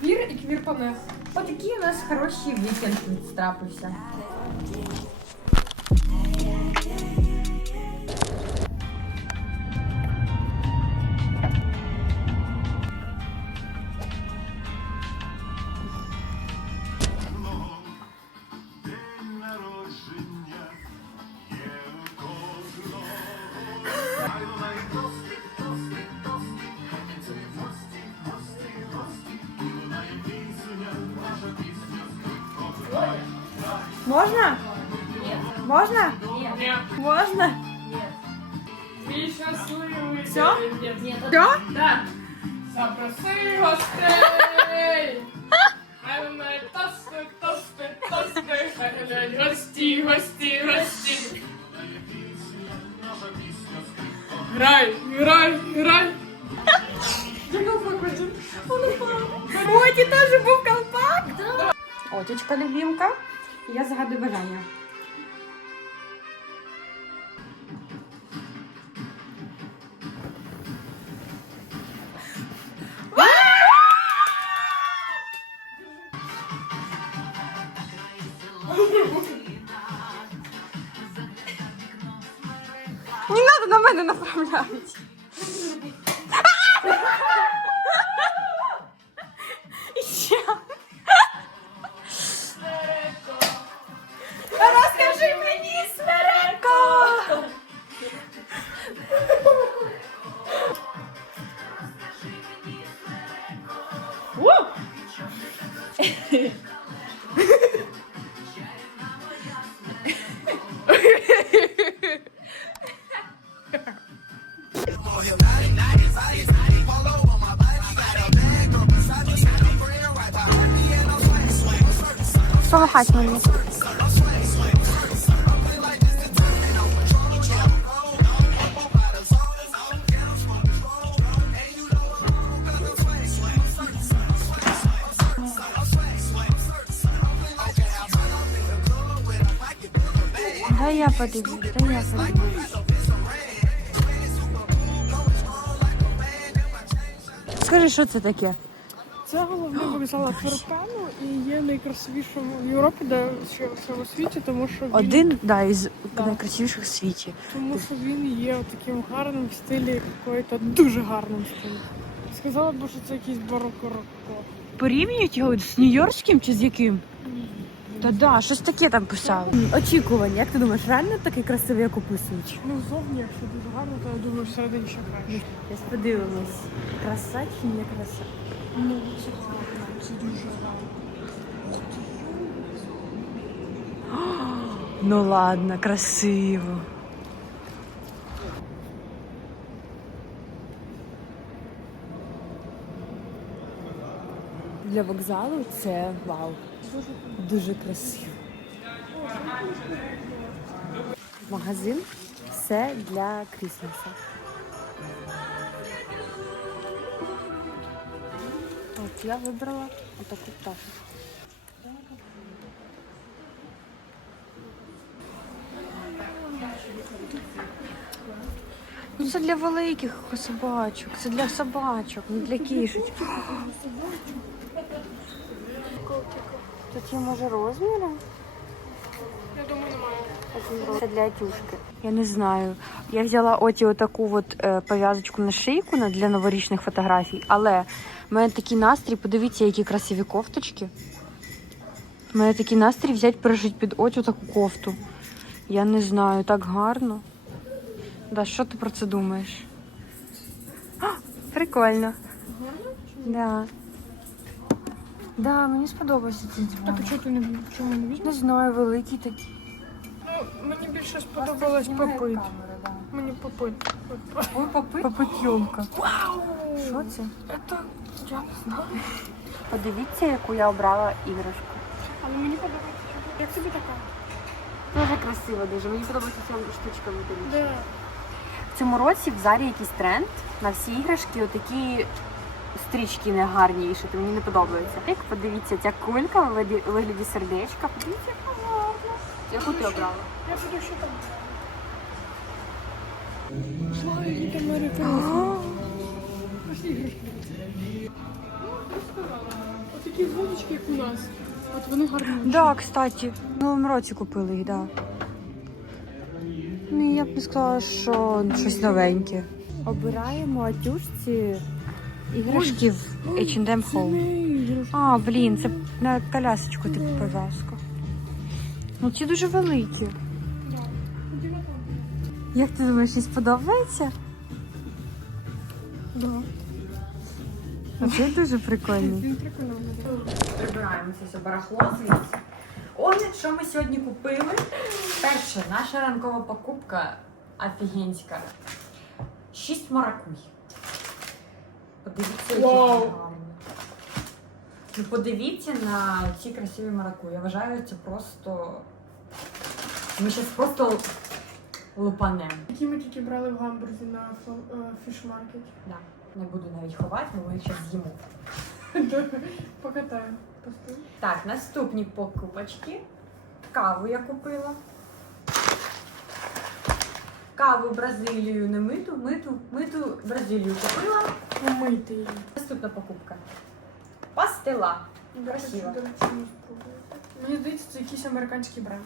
Квір і квір помех. Отакий у нас хороший вікенд трапився. Помахать мені. Дай я подивлюсь, дай я подивлюсь. Скажи, що це таке? Це головний вокзал Ферпену і є найкрасивішим в Європі, де ще в світі, тому що він, Один да, із найкрасивіших в світі. тому що він є таким гарним в стилі якої-то дуже гарним стилі. Сказала б, що це якийсь бароко-роко. Порівнюють його з Нью-Йоркським чи з яким? Та да, щось таке там писали. Очікування, як ти думаєш, реально такий красивий, як описують? Ну, зовні, якщо дуже гарно, то я думаю, всередині ще краще. Зараз подивимось. Краса чи не краса? Ну, ладно, красиво. Для вокзалу це вау. Дуже красиво. Магазин все для Крісмаса. Я вибрала отаку пташку. Ну це для великих собачок, це для собачок, не для кішечок. Тут є може розміри? Я думаю, немає. Це для тюшки. Я не знаю. Я взяла оті отаку от е, пов'язочку на шийку для новорічних фотографій, але в мене такий настрій, подивіться, які красиві кофточки. У мене такий настрій взяти пережити під оцю таку кофту. Я не знаю, так гарно. Да, що ти про це думаєш? А, прикольно. Да. Да, мені сподобався цей а чого ти не чому не візьмеш? Не знаю, великий такий. Ну, мені більше сподобалось попит. Мені попит. Ой, попит. Попитьомка. Вау! Що це? Это я не знаю. Подивіться, яку я обрала іграшку. Але мені подобається. Як тобі така? Дуже красиво, дуже. Мені подобається ця штучка металічна. В цьому році в Зарі якийсь тренд на всі іграшки, отакі стрічки негарні вішати. Мені не подобається. Як подивіться, ця кулька у вигляді сердечка. Подивіться, яка гарна. Яку ти обрала? Я буду ще там. Ой, які там американці. Пошли іграшки. Ось такі зводочки, як у нас. От вони гарні. Да, кстати, в минулому році купили їх, да. Ну, я б не сказала, що щось новеньке. Обираємо атюшці іграшки в H&M Home. А, блін, це на колясочку типу пов'язка. Ну, ці дуже великі. Як ти думаєш, їй сподобається? Да. А це дуже прикольно. Він прикольно. Прибираємо все барахло звідси. Огляд, що ми сьогодні купили. Перше, наша ранкова покупка офігенська. Шість маракуй. Подивіться, які Вау. вони гарні. Ну, подивіться на ці красиві маракуї. Я вважаю, це просто. Ми зараз просто лупанем. Які ми тільки брали в гамбурзі на фішмаркеті. Да. Не буду навіть ховати, бо їх зараз з'їмо. Постой. Так, наступні покупочки. Каву я купила. Каву Бразилію не миту, миту, миту Бразилію купила. Помийте її. Наступна покупка. Пастила. Красиво. Мені здається, це якийсь американський бренд.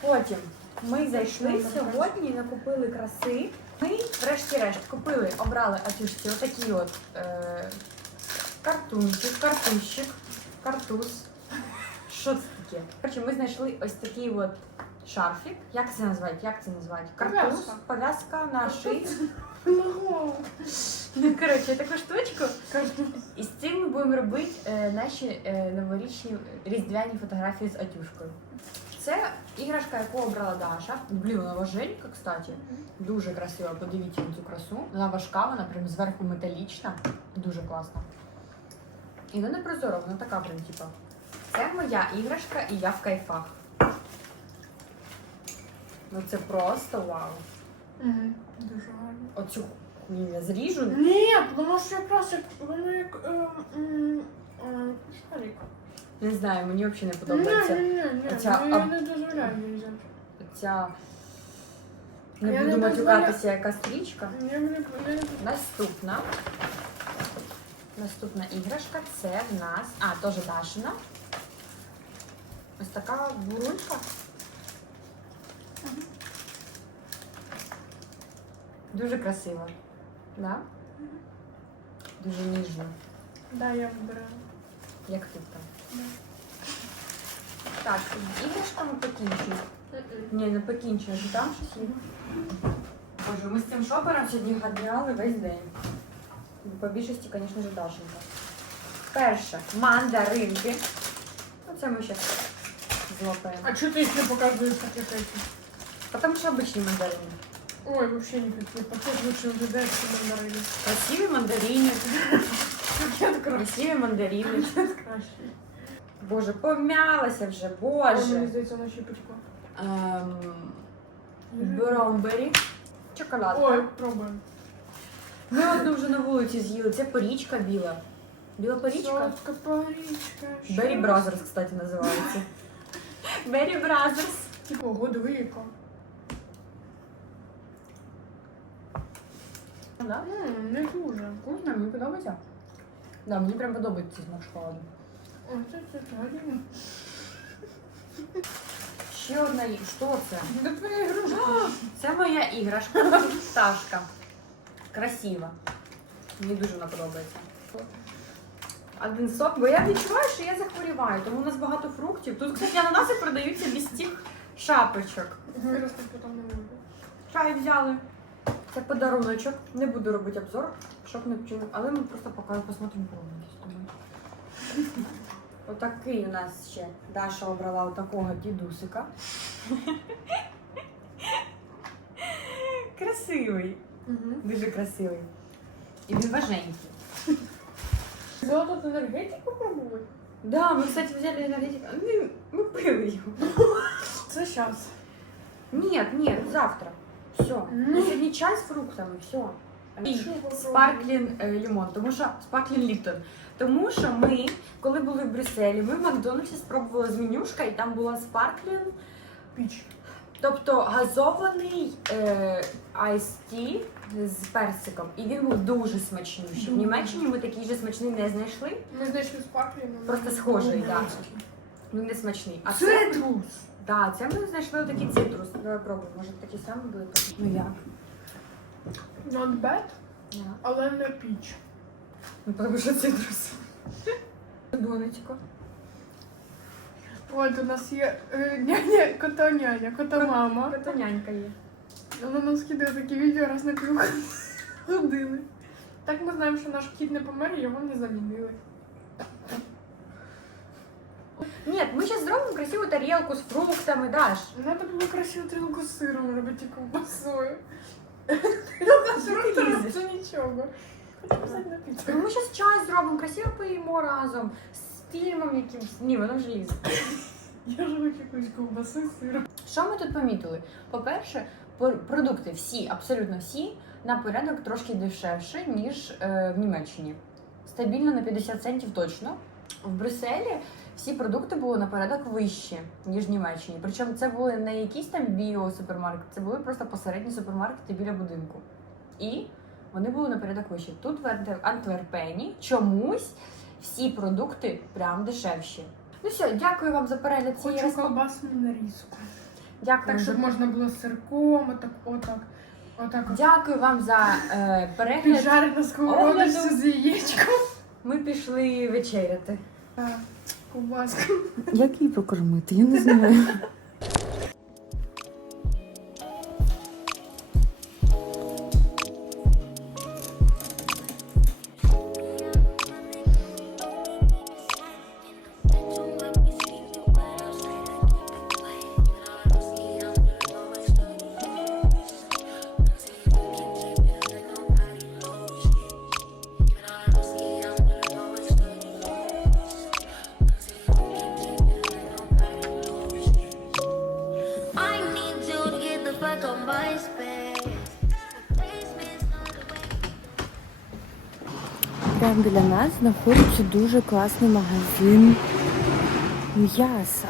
Потім ми зайшли сьогодні, накупили краси. Ми, врешті-решт, купили, обрали атюшці отакі от е, картунчик, картущик, картуз. Що це таке? Коротше, ми знайшли ось такий от шарфік. Як це назвати? Як це назвати? Картуз, Пов'язка. пов'язка на шиї. Ну, коротше, таку штучку. І з цим ми будемо робити е, наші е, новорічні різдвяні фотографії з Атюшкою. Це іграшка, яку обрала Даша. Блін, вона важенька, кстати. Дуже красива. Подивіться на цю красу. Вона важка, вона прям зверху металічна. Дуже класна. І вона не прозора, вона така прям, типа. Це моя іграшка, і я в кайфах. Ну це просто вау. Мгм. Дуже гарно. Оцю хуйню я зріжу. Ні, тому що якраз як воно як е, м, е, шарик. Не знаю, мені взагалі не подобається. ні. Оця Ну, я об- не дозволяю їй взяти. Ця не Я буду матюкатися, яка стрічка. Я мене не Наступна. Наступна іграшка це в нас. А, теж Дашина. Ось така бурулька. Дуже красива. Да? Дуже ніжно. Да, я вибираю. Як тут там. Да. Так, з іграшками покінчую. Ні, не покінчую, що там щось є. Боже, ми з цим шопером сьогодні ганяли весь день. По більшості, звісно ж, Дашенька. Перше, мандаринки. Ну, це ми зараз злопаємо. А чого ти їх не показуєш таких этих? Потому що обичні мандарини. Ой, вообще никакие. Похож лучше выбирать мандарины. Красиві мандарини. Красиві краще. Боже, пом'ялася вже, боже. здається, вона ще печко. Ем, Бромбері. Чоколадка. Ой, пробуємо. Ми одну вже на вулиці з'їли. Це порічка біла. Біла порічка? Солодка порічка. Берry Brothers, кстати, називається. Берry Brothers. Типу, годовика. Да? Не дуже. Вкусно, мені подобається. Да, мені прям подобається смак шоколаду. Це це. Ще одна і- Що це? Да твоя ігрушка. Це моя іграшка. Пташка. Красива. Мені дуже вона подобається. Один сок, бо я відчуваю, що я захворіваю, тому у нас багато фруктів. Тут, кстати, ананаси продаються без цих шапочок. Чай взяли. Це подаруночок. Не буду робити обзор, щоб не чому. Але ми просто поки посмотримо повністю з тобою. Отакий у нас ще Даша обрала отакого дідусика. Красивий. Угу. Дуже красивий. І він важенький. Взяла тут енергетику пробувати? Да, ми, кстати, взяли енергетик. Ми, ми пили його. Це зараз. Ні, ні, завтра. Все. Ну, сьогодні чай з фруктами, все. І Спарклін е, лімон, тому що Спарклін Ліптон. Тому що ми, коли були в Брюсселі, ми в Макдональдсі спробували з менюшка, і там була Спарклін Піч. Тобто газований е, Ice Tea з персиком, і він був дуже смачнющий. В Німеччині ми такий же смачний не знайшли. Ми знайшли спарклі, Просто схожий, да. Він не смачний. А це, Цитрус! Да, це ми знайшли такий цитрус. Давай пробуємо. Може такий самий буде? Ну як? Not bad, Yeah. але не піч. Ну, тому що цитрус. Донечко. От у нас є е, няня, кота няня, кота мама. Кота нянька є. Вона нам скидає такі відео раз на пів години. Так ми знаємо, що наш кіт не помер і його не замінили. Ні, ми зараз зробимо красиву тарілку з фруктами, Даш. Надо було красиву тарілку з сиром робити ковбасою. Тарілка з фруктами це нічого. Ну, ми зараз чай зробимо, красиво поїмо разом. З фільмом якимось. Ні, воно вже лізе. Я ж хочу якусь ковбаси з сиром. Що ми тут помітили? По-перше, пор- продукти всі, абсолютно всі, на порядок трошки дешевше, ніж е, в Німеччині. Стабільно на 50 центів точно. В Брюсселі всі продукти були на порядок вищі, ніж в Німеччині. Причому це були не якісь там біо-супермаркети, це були просто посередні супермаркети біля будинку. І вони були на порядок вищі. Тут в Антверпені чомусь всі продукти прям дешевші. Ну все, дякую вам за перегляд цієї Хочу розмови. ковбасну нарізку. Дякую Так, щоб можна було з сирком, отак, отак. Отак. от. Дякую вам за е, перегляд. Піджарена сковородочку з яєчком. Ми пішли вечеряти. Так, Ковбаска. Як її покормити? Я не знаю. Прямо біля нас знаходиться дуже класний магазин м'яса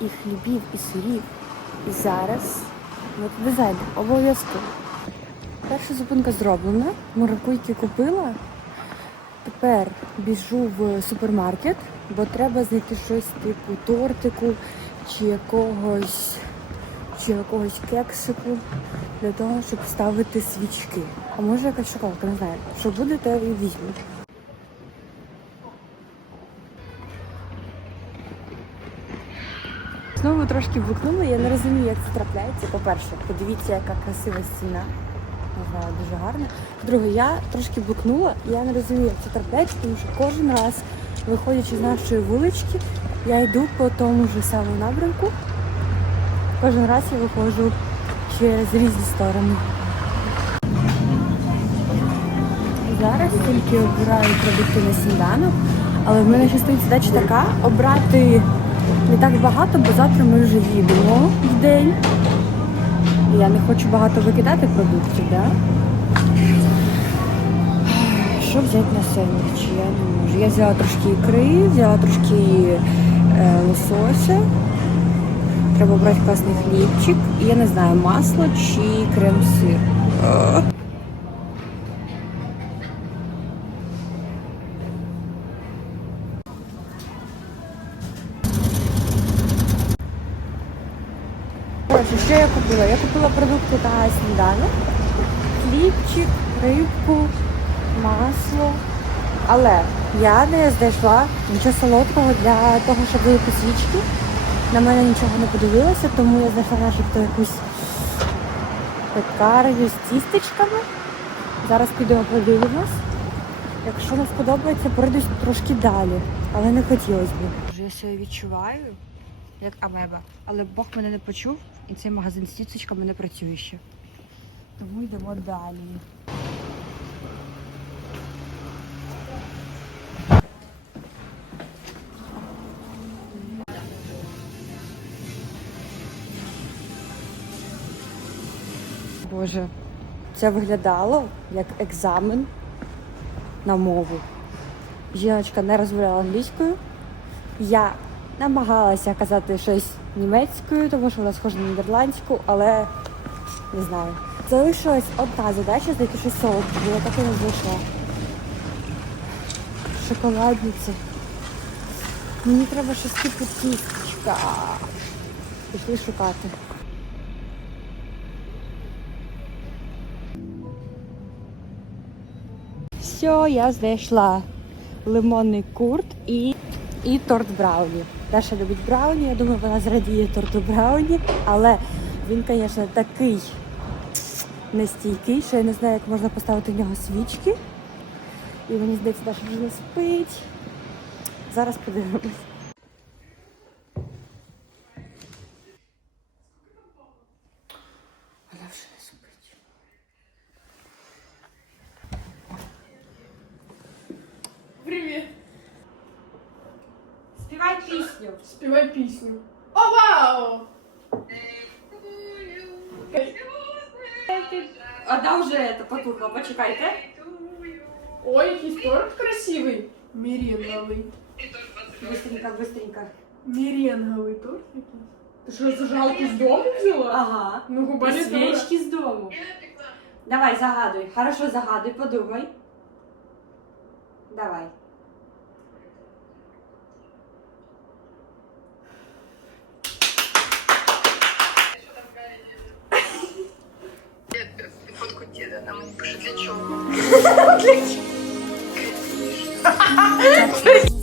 і хлібів, і сирів. І зараз ми туди зайдемо обов'язково. Перша зупинка зроблена. Маракуйки купила. Тепер біжу в супермаркет, бо треба знайти щось типу тортику чи якогось, чи якогось кексику для того, щоб ставити свічки. А може якась шоколадка, не знаю. Що буде, то і візьму. Трошки блукнула, я не розумію, як це трапляється. По-перше, подивіться, яка красива стіна. Знаю, дуже гарна. По-друге, я трошки блукнула, я не розумію, як це трапляється, тому що кожен раз, виходячи з нашої вулички, я йду по тому ж самому напрямку. Кожен раз я виходжу через різні сторони. Зараз тільки обираю продукти на сніданок, але в мене щастить задача така обрати не так багато, бо завтра ми вже їдемо в день. Я не хочу багато викидати продуктів, да? Що взяти на сендвіч? Я не можу. Я взяла трошки ікри, взяла трошки е, лосося. Треба брати класний хлібчик. І я не знаю, масло чи крем-сир. Коротше, що я купила? Я купила продукти на сніданок, хлібчик, рибку, масло. Але я не знайшла нічого солодкого для того, щоб вилити свічки. На мене нічого не подивилося, тому я знайшла начебто якусь пекарню з тістечками. Зараз підемо подивимось. Якщо не сподобається, пройдусь трошки далі, але не хотілося б. Я себе відчуваю, як амеба. Але Бог мене не почув, і цей магазин з тістечками не працює ще. Тому йдемо далі. Боже, це виглядало як екзамен на мову. Жіночка не розмовляла англійською. Я намагалася казати щось німецькою, тому що вона схожа на нідерландську, але не знаю. Залишилась одна задача знайти щось солодке, я так і не знайшла. Шоколадниця. Мені треба щось типу тістечка. Пішли шукати. Все, я знайшла лимонний курт і, і торт брауні. Даша любить брауні, я думаю, вона зрадіє торту брауні, але він, звісно, такий нестійкий, що я не знаю, як можна поставити в нього свічки. І мені здається, Даша вже не спить. Зараз подивимось. Быстренько. Меренговий торт якийсь. Ти що, зажалки з дому взяла? Ага. Ну, І губа не свічки з дому. Давай, загадуй. Хорошо, загадуй, подумай. Давай. Фотку деда нам не пишет для чего. Moving, let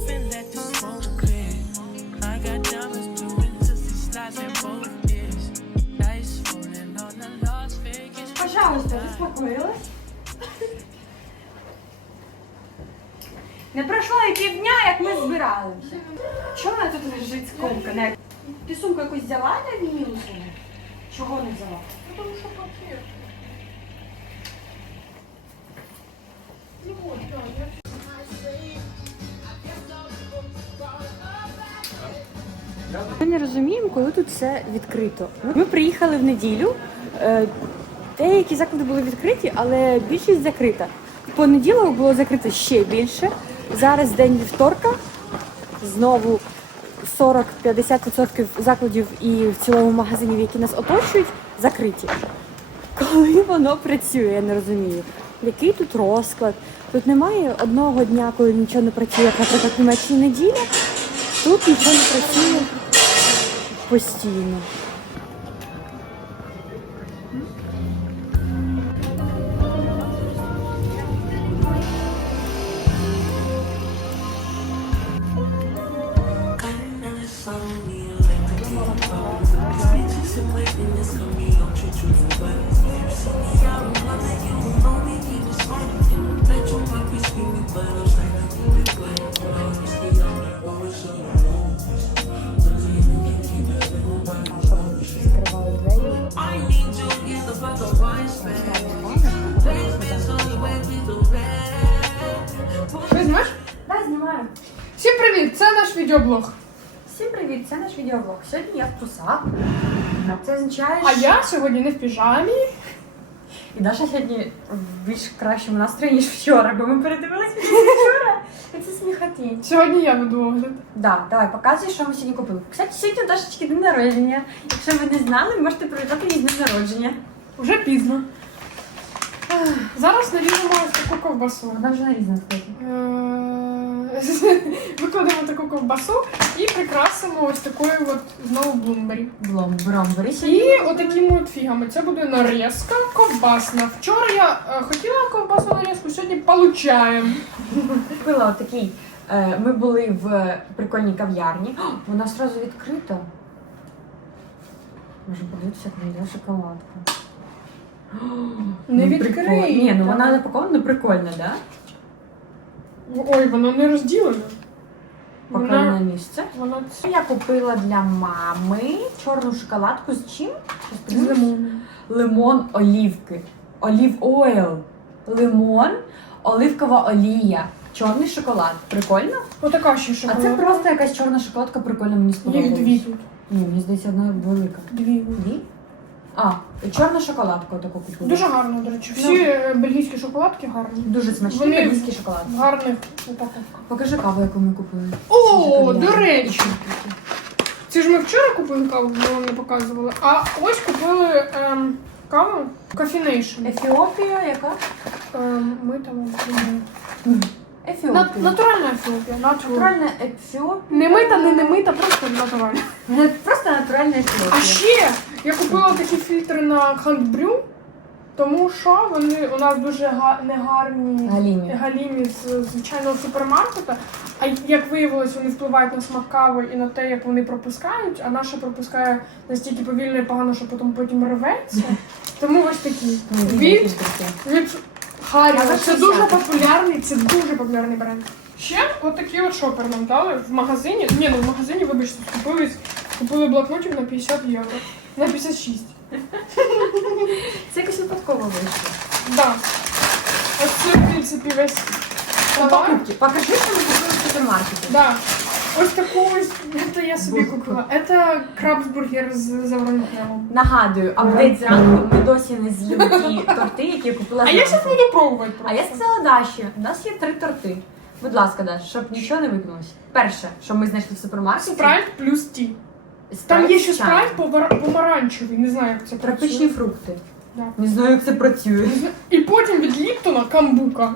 все відкрито. Ми приїхали в неділю. е, Деякі заклади були відкриті, але більшість закрита. В понеділок було закрито ще більше. Зараз день вівторка. Знову 40-50% закладів і в цілому магазинів, які нас оточують, закриті. Коли воно працює, я не розумію. Який тут розклад? Тут немає одного дня, коли нічого не працює, наприклад, в Німеччині неділя. Тут нічого не працює постійно. Ти знаєш? Так, знімаю. Всім привіт! Це наш відеоблог. Всім привіт, це наш відеоблог. Сьогодні я в трусах. Це означає, А що... я сьогодні не в піжамі. І Даша сьогодні в більш кращому настрої, ніж вчора, бо ми передивилися вчора. І це сміхотінь. Сьогодні я веду огляд. Да, давай, показуй, що ми сьогодні купили. Кстати, сьогодні у Дашечки день народження. Якщо ви не знали, можете привітати її з днем народження. Уже пізно. Зараз наріжемо ось таку ковбасу. Вона вже нарізана. Е, Викладемо таку ковбасу і прикрасимо ось такою от знову блумбері. Блом, І отакими от фігами. Це буде нарізка ковбасна. Вчора я е, хотіла ковбасну нарізку, сьогодні получаємо. Купила отакий. е, Ми були в прикольній кав'ярні. О, Вона одразу відкрита. Може подивитися, як вона шоколадка. Не Ну, відкрий. Ні, ну вона запакована, ну прикольна, да? Ой, воно не розділене. Поклала на Вона, місце. вона Я купила для мами чорну шоколадку з чим? З подивлюсь. Лимон олівки. Олів ойл. Лимон, оливкова олія. Чорний шоколад. Прикольно? Отака ще А шоколадка. це просто якась чорна шоколадка, прикольно мені сподобалась. Їх дві тут. Ні, мені здається, одна велика. Дві. Дві? А, і чорна шоколадка отаку купила. Дуже гарно, до речі. Всі Ну. е, бельгійські шоколадки гарні. Дуже смачний Вони- бельгійський шоколад. В гарних упаковках. Покажи каву, яку ми купили. О, до речі, Ці ж ми вчора купили каву, ми вам не показували. А ось купили ем, каву Coffee Ефіопія, яка? Ем, ми там отримали. Ефіопія. На- Натуральна Ефіопія. Натуральна. Натуральна Ефіопія. Не мита, не не мита, просто натуральна. Просто натуральна А ще я купила такі фільтри на хандбрю, тому що вони у нас дуже га- негарні Галімі. галімі з звичайного супермаркета. А як виявилось, вони впливають на смак кави і на те, як вони пропускають, а наша пропускає настільки повільно і погано, що потім потім рветься. Тому ось такі. Від, від Харіо. Це дуже популярний, це дуже популярний бренд. Ще от от шопер нам дали в магазині. Ні, ну в магазині, вибачте, купили, купили блокнотик на 50 євро. На 56. Це якось випадково вийшло. Да. Ось це, в принципі, весь товар. Покупки. Покажи, що ми купили в супермаркеті. Да. Ось таку ось, це я собі Бургер. купила. Це крабсбургер з заварним хлібом. Нагадую, апдейт зранку. Ми досі не з'їли ті торти, які я купила А я зараз зранку. буду пробувати А я сказала Даші, у нас є три торти. Будь ласка, Даш, щоб нічого не викинулося. Перше, що ми знайшли в супермаркеті. Спрайт плюс ті. Там є ще спрайт повар- помаранчевий, не знаю, як це Тропічні працює. фрукти. Да. Не знаю, як це працює. І потім від Ліптона камбука.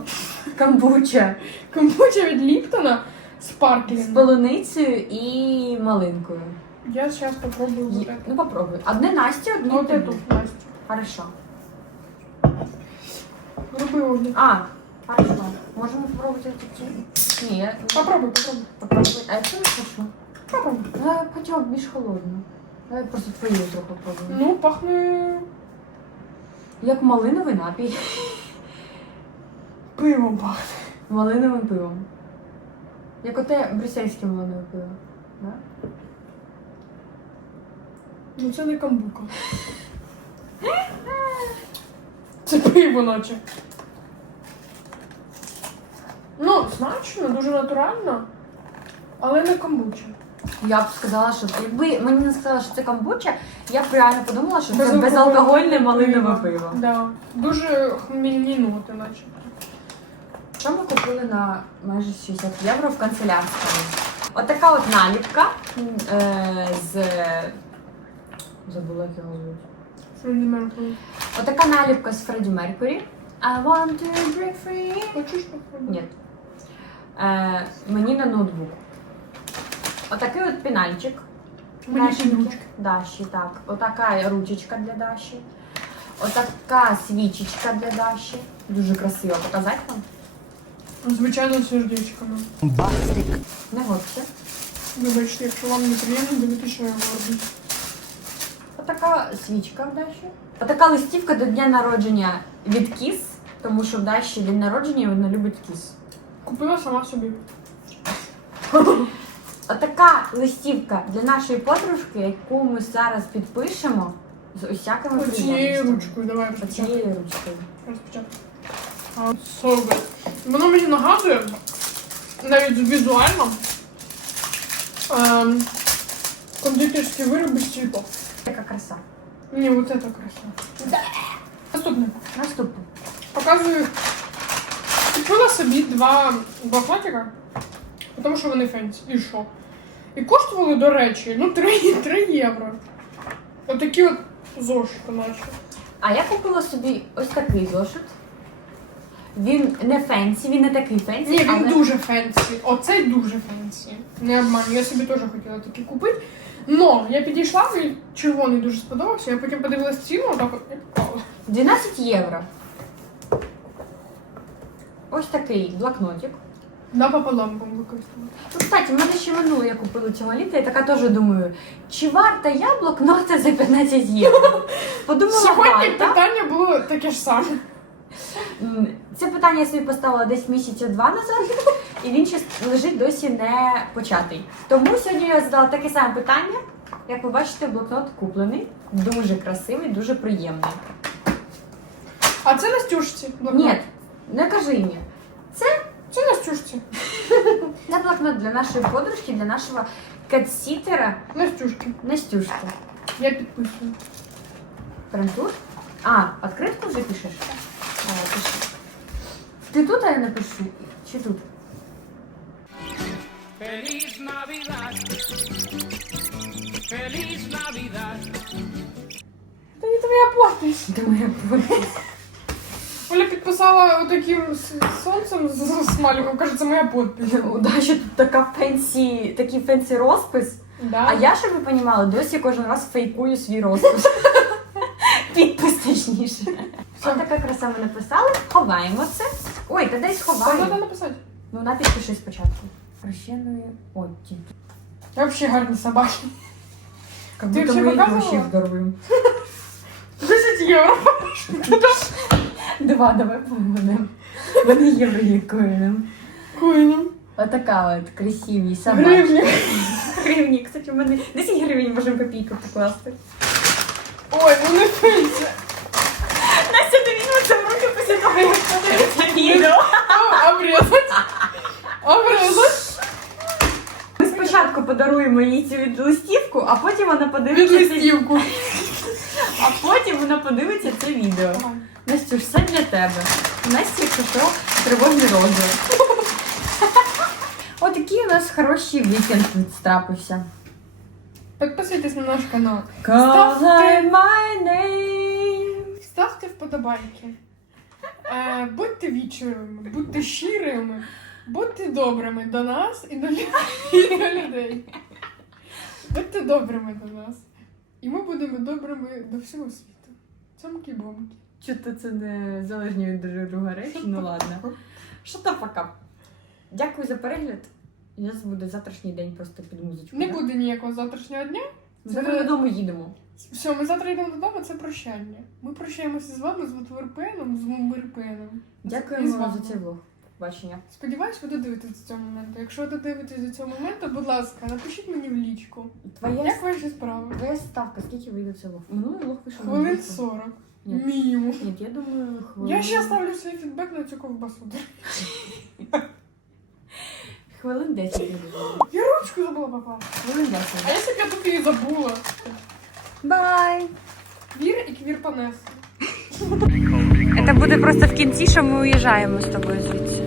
Камбуча Камбуча від Ліптона з спарклінг. полуницею і малинкою. Я зараз попробую вот Є- это. Ну попробуй. Одне Насті, одне Вот тобі. Настя. Хорошо. Роби огляд. А, хорошо. Можемо попробувати ці? Ні, я Попробуй, попробуй. попробуй. А я це не хочу. Я б більш холодну. Давай просто твою трохи попробую. Ну, пахне Як малиновий напій. пивом пахне. Малиновим пивом. Як оте брюссельське малинове пиво. Да? Ну це не камбука. Це пиво наче. Ну, смачно, дуже натурально, але не камбуча. Я б сказала, що якби мені не сказали, що це камбуча, я б реально подумала, що це Безалкогольне безалкогольне малинове пиво. Да. Дуже хмільні ноти, наче. Що ми купили на майже 60 євро в канцелярському? Отака от наліпка е, з. Забула, як його звуть. Фредді Меркурі. Отака наліпка з Фредді Меркурі. I want to break free. Хочеш попробувати? Ні. Е, мені на ноутбук. Отакий от пінальчик. Мені Наші під ручки. Даші, так. Отака ручечка для Даші. Отака свічечка для Даші. Дуже красиво показати вам. Звичайно, з сердечками. Не готся. Вибачте, якщо вам не приємно, дивіться, що я роблю. Отака свічка в Даші. Отака листівка до дня народження від Кіс, тому що в Даші день народження і вона любить кіс. Купила сама собі. Отака листівка для нашої подружки, яку ми зараз підпишемо з усякими Оцією приємностями. ручкою, давай розпочати. Оцією ручкою. Розпочати. А. Воно мені нагадує, навіть візуально, ем, кондитерські вироби з. Така краса. Ні, вот это красиво. Наступне. Наступне. Показую. Купила собі два блокнотика, тому що вони фенсі. І що? І коштували, до речі, ну 3, 3 євро. Отакі от зошити наші. А я купила собі ось такий зошит. Він не фенсі, він не такий фенсі. Ні, він але... дуже фенсі. Оцей дуже фенсі. Не обманю, я собі теж хотіла такі купити. Но я підійшла, мені червоний дуже сподобався, я потім подивилась ціну, отак от і купила. 12 євро. Ось такий блокнотик. Напополам будемо використовувати. Ну, кстати, в мене ще минуло, я купила цього літа, я така теж думаю, чи варта я блокноти за 15 євро? Подумала, Сьогодні варта. питання було таке ж саме. М, Це питання я собі поставила десь місяця два назад, і він ще лежить досі не початий. Тому сьогодні я задала таке саме питання. Як ви бачите, блокнот куплений, дуже красивий, дуже приємний. А це на стюшці. блокнот. Ні, не кажи мені. Це на блокнот для нашої подружки, для нашого катсітера На стюшці. Настюшки. Я підписую. Прям тут? А, открытку вже пишеш? Давай, пиши. Ти тут, а я напишу? Чи тут? Feliz Navidad. Feliz Navidad. Це не твоя подпись. Моя подпись? Оля підписала отаким с- сонцем з смайликом, каже, це моя подпись. У Даші тут така фенсі, такий фенсі розпис. Да. А я, щоб ви понімали, досі кожен раз фейкую свій розпис. Підпис точніше. Що така краса ми написали? Ховаємо це. Ой, та десь Що треба ховаємо. написати? Ну, на підпиши спочатку. Прощеної Отті. Вообще гарні собаки. Как Ти будто вже ми їх показувала? вообще здоровим. 10 євро. Два, давай помогнемо. Вони євроїкуємо. Куйнем. Отака от красиві собаки. Гривні. Гривні. Кстати, у мене 10 гривень можемо копійку покласти. Ой, ну не пийся. Настя, ти візьме це в руки після того, як подивиться відео. Обрезать. Обрезать. Ми спочатку подаруємо їй цю від- листівку, а потім вона подивиться. це- листівку. А потім вона подивиться це відео. Настюш, все для тебе. У Насті, якщо що, тривожний розгляд. Отакий у нас хороший вікенд трапився. Підписуйтесь на наш канал. Ставте- my name. Ставте вподобайки. Е, будьте вічливими, будьте щирими, будьте добрими до нас і до, лю- і до людей. Будьте добрими до нас. І ми будемо добрими до всього світу. Цьомки-бомки. Чого це не залежні від друг друга речі, ну ладно. Що то пока. Дякую за перегляд. У нас буде завтрашній день просто під музичку. Не да? буде ніякого завтрашнього дня. Завтра додому їдемо. Все, ми завтра йдемо додому, це прощання. Ми прощаємося з вами, з Вотверпеном, з Мумберпеном. Дякуємо вами. за цей влог. Бачення. Сподіваюсь, ви додивитесь до цього моменту. Якщо ви додивитесь до цього моменту, будь ласка, напишіть мені в лічку. Твоя, Як ваші справи? твоя ставка, скільки вийде цей влог? Минулий влог вийшов Хвилин двадцять. 40. Ні. Минимум. Нет, я думаю, хвилин. Я ще ставлю свій фідбек на цю ковбасу. Хвилин 10 буде. Я ручку забула покласти. Хвилин А 10. якщо б я тут її забула? Бай! Вір і квір понесли. Це буде просто в кінці, що ми уїжджаємо з тобою звідси.